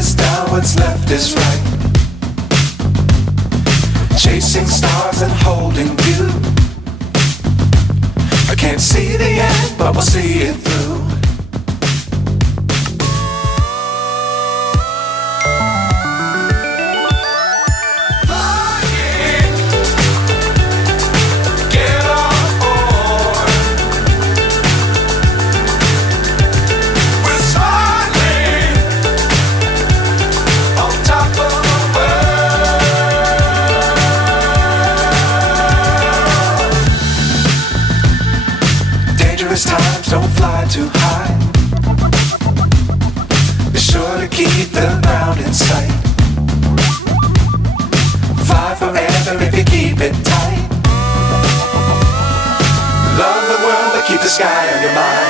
is down, what's left is right. Chasing stars and holding you. I can't see the end, but we'll see it through. Times don't fly too high. Be sure to keep the ground in sight. Fly forever if you keep it tight. Love the world but keep the sky on your mind.